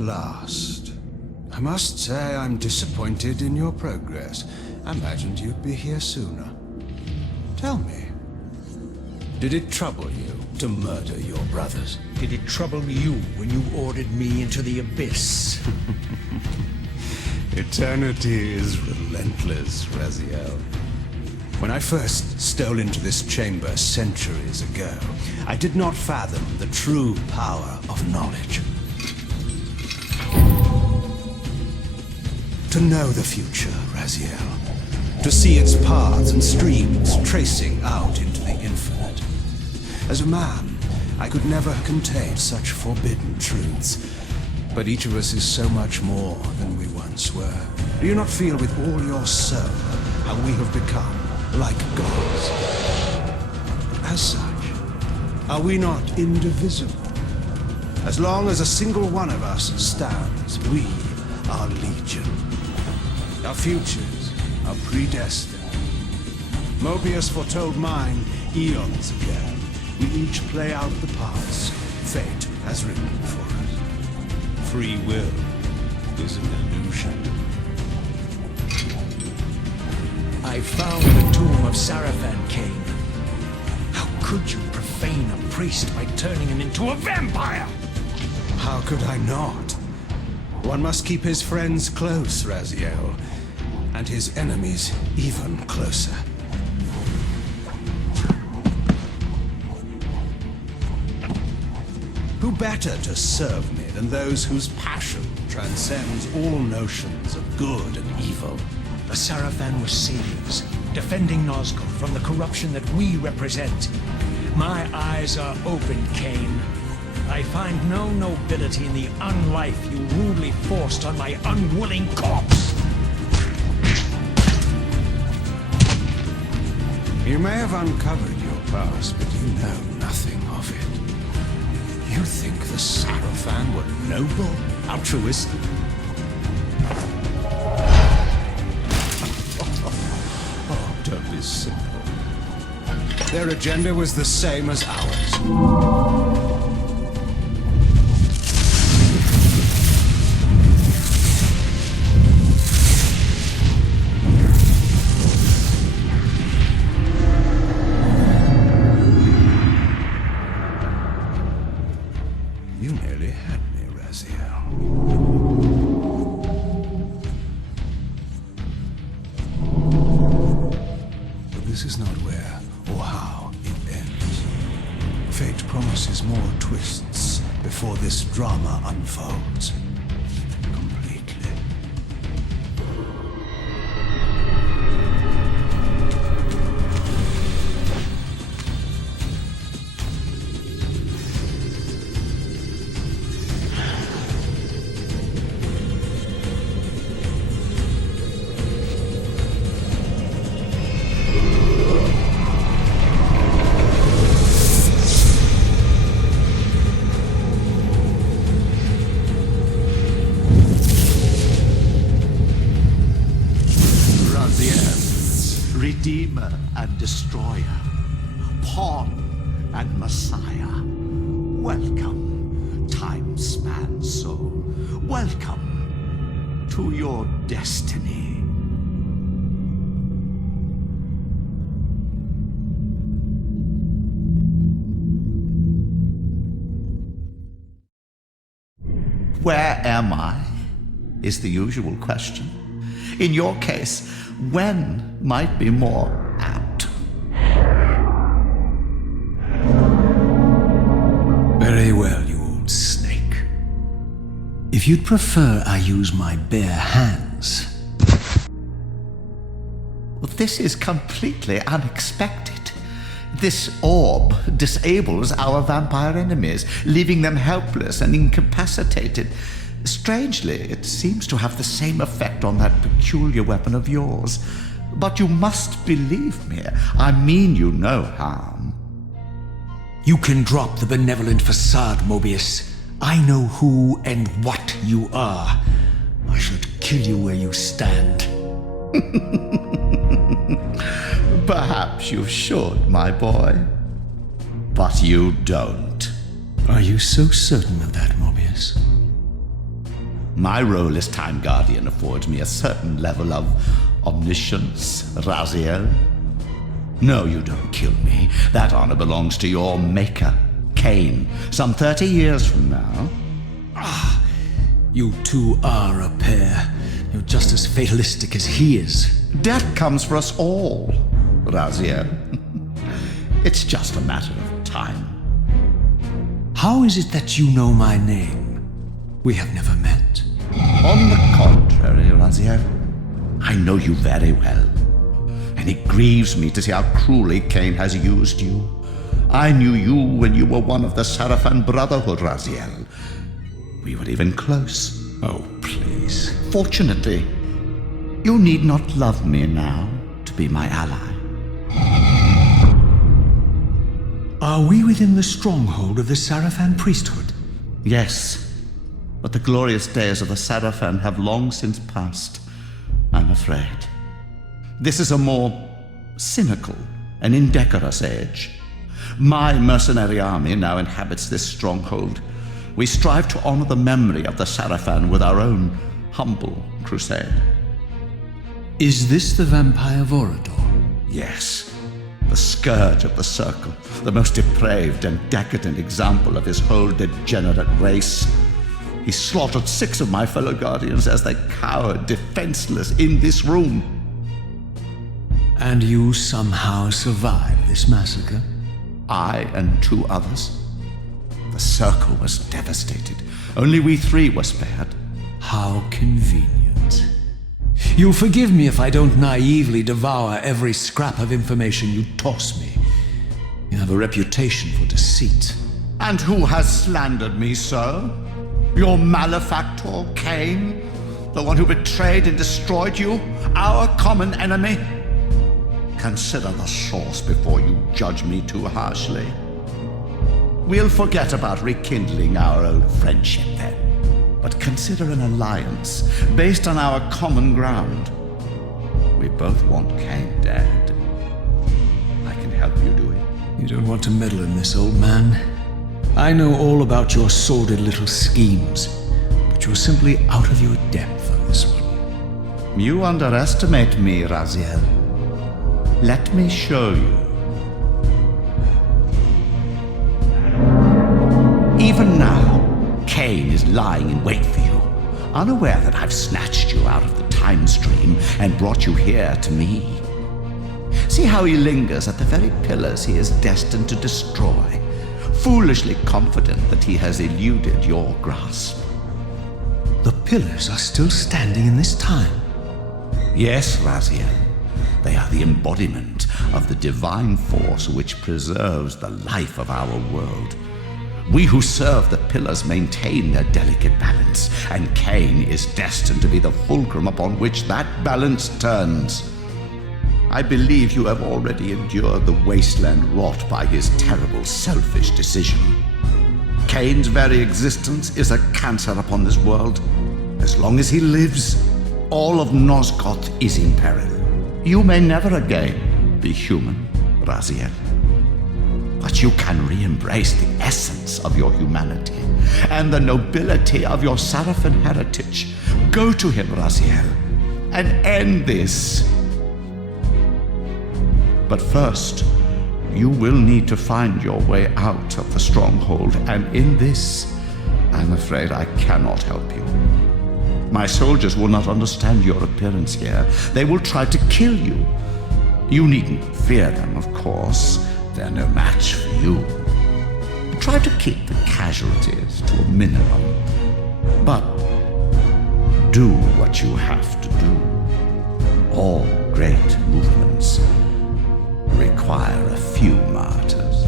at last. I must say I'm disappointed in your progress. I imagined you'd be here sooner. Tell me, did it trouble you to murder your brothers? Did it trouble you when you ordered me into the abyss? Eternity is relentless, Raziel. When I first stole into this chamber centuries ago, I did not fathom the true power of knowledge. To know the future, Raziel. To see its paths and streams tracing out into the infinite. As a man, I could never contain such forbidden truths. But each of us is so much more than we once were. Do you not feel with all your soul how we have become like gods? As such, are we not indivisible? As long as a single one of us stands, we are legion. Our futures are predestined. Mobius foretold mine eons ago. We each play out the parts fate has written for us. Free will is an illusion. I found the tomb of Sarafan, Kain. How could you profane a priest by turning him into a vampire? How could I not? One must keep his friends close, Raziel, and his enemies even closer. Who better to serve me than those whose passion transcends all notions of good and evil? The Sarafan were saviors, defending Nazgul from the corruption that we represent. My eyes are open, Kain. I find no nobility in the unlife you rudely forced on my unwilling corpse. You may have uncovered your past, but you know nothing of it. You think the Sarafan were noble, altruistic? Oh, don't be simple. Their agenda was the same as ours. You nearly had me, Raziel. But this is not where or how it ends. Fate promises more twists before this drama unfolds completely. Redeemer and destroyer, pawn and messiah. Welcome, time-span soul. Welcome to your destiny. Where am I? Is the usual question. In your case, when might be more apt. Very well, you old snake. If you'd prefer I use my bare hands... Well, this is completely unexpected. This orb disables our vampire enemies, leaving them helpless and incapacitated. Strangely, it seems to have the same effect on that peculiar weapon of yours. But you must believe me. I mean you no harm. You can drop the benevolent facade, Mobius. I know who and what you are. I should kill you where you stand. Perhaps you should, my boy. But you don't. Are you so certain of that, Mobius? My role as Time Guardian affords me a certain level of omniscience, Raziel. No, you don't kill me. That honor belongs to your maker, Kain, some 30 years from now. You two are a pair. You're just as fatalistic as he is. Death comes for us all, Raziel. It's just a matter of time. How is it that you know my name? We have never met. On the contrary, Raziel, I know you very well. And it grieves me to see how cruelly Kain has used you. I knew you when you were one of the Sarafan Brotherhood, Raziel. We were even close. Oh, please. Fortunately, you need not love me now to be my ally. Are we within the stronghold of the Sarafan priesthood? Yes, but the glorious days of the Sarafan have long since passed, I'm afraid. This is a more cynical and indecorous age. My mercenary army now inhabits this stronghold. We strive to honor the memory of the Sarafan with our own humble crusade. Is this the vampire Vorador? Yes, the scourge of the Circle, the most depraved and decadent example of his whole degenerate race. He slaughtered 6 of my fellow Guardians as they cowered defenseless in this room. And you somehow survived this massacre? I and 2 others. The Circle was devastated. Only we 3 were spared. How convenient. You'll forgive me if I don't naively devour every scrap of information you toss me. You have a reputation for deceit. And who has slandered me so? Your malefactor, Kain? The one who betrayed and destroyed you? Our common enemy? Consider the source before you judge me too harshly. We'll forget about rekindling our old friendship then. But consider an alliance based on our common ground. We both want Kain dead. I can help you do it. You don't want to meddle in this, old man. I know all about your sordid little schemes, but you're simply out of your depth on this one. You underestimate me, Raziel. Let me show you. Even now, Kain is lying in wait for you, unaware that I've snatched you out of the time stream and brought you here to me. See how he lingers at the very pillars he is destined to destroy, foolishly confident that he has eluded your grasp. The pillars are still standing in this time. Yes, Raziel. They are the embodiment of the divine force which preserves the life of our world. We who serve the pillars maintain their delicate balance, and Kain is destined to be the fulcrum upon which that balance turns. I believe you have already endured the wasteland wrought by his terrible, selfish decision. Kain's very existence is a cancer upon this world. As long as he lives, all of Nosgoth is in peril. You may never again be human, Raziel. But you can re-embrace the essence of your humanity and the nobility of your Sarafan heritage. Go to him, Raziel, and end this. But first, you will need to find your way out of the stronghold, and in this, I'm afraid I cannot help you. My soldiers will not understand your appearance here. They will try to kill you. You needn't fear them, of course. They're no match for you. Try to keep the casualties to a minimum. But do what you have to do. All great movements require a few martyrs.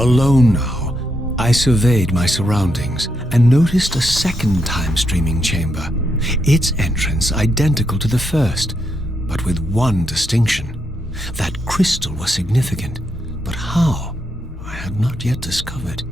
Alone now, I surveyed my surroundings and noticed a second time-streaming chamber. Its entrance identical to the first, but with one distinction. That crystal was significant, but how, I had not yet discovered.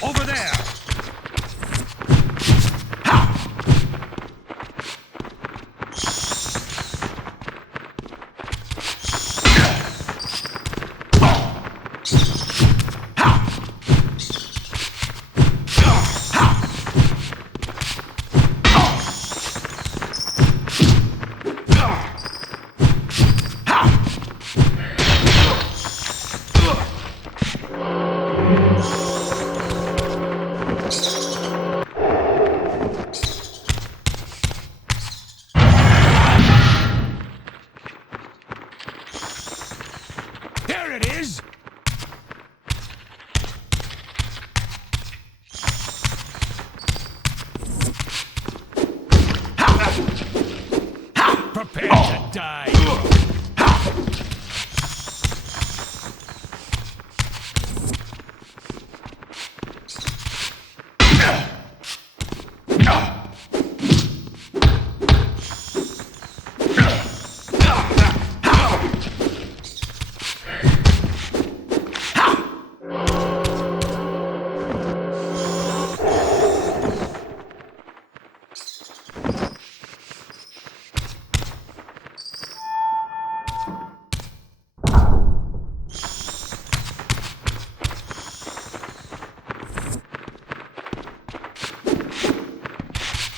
Over there! There it is! Prepare to die!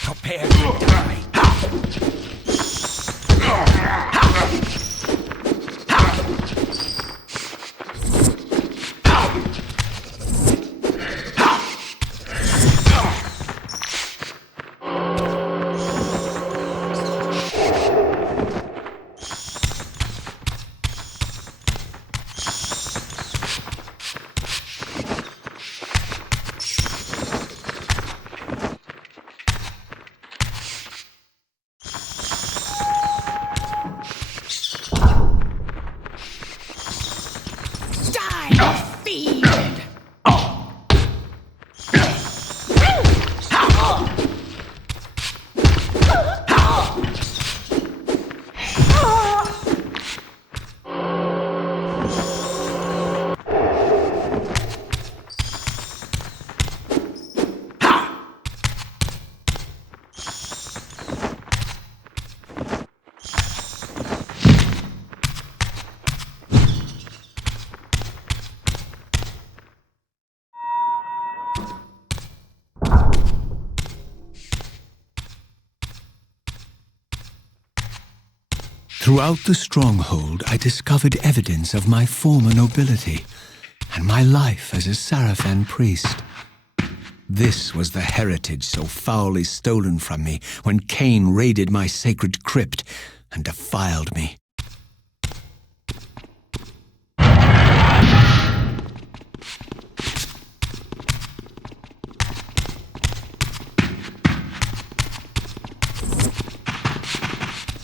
Prepare to die! Throughout the stronghold, I discovered evidence of my former nobility and my life as a Sarafan priest. This was the heritage so foully stolen from me when Kain raided my sacred crypt and defiled me.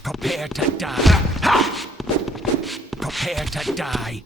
Prepare to die! Prepare to die!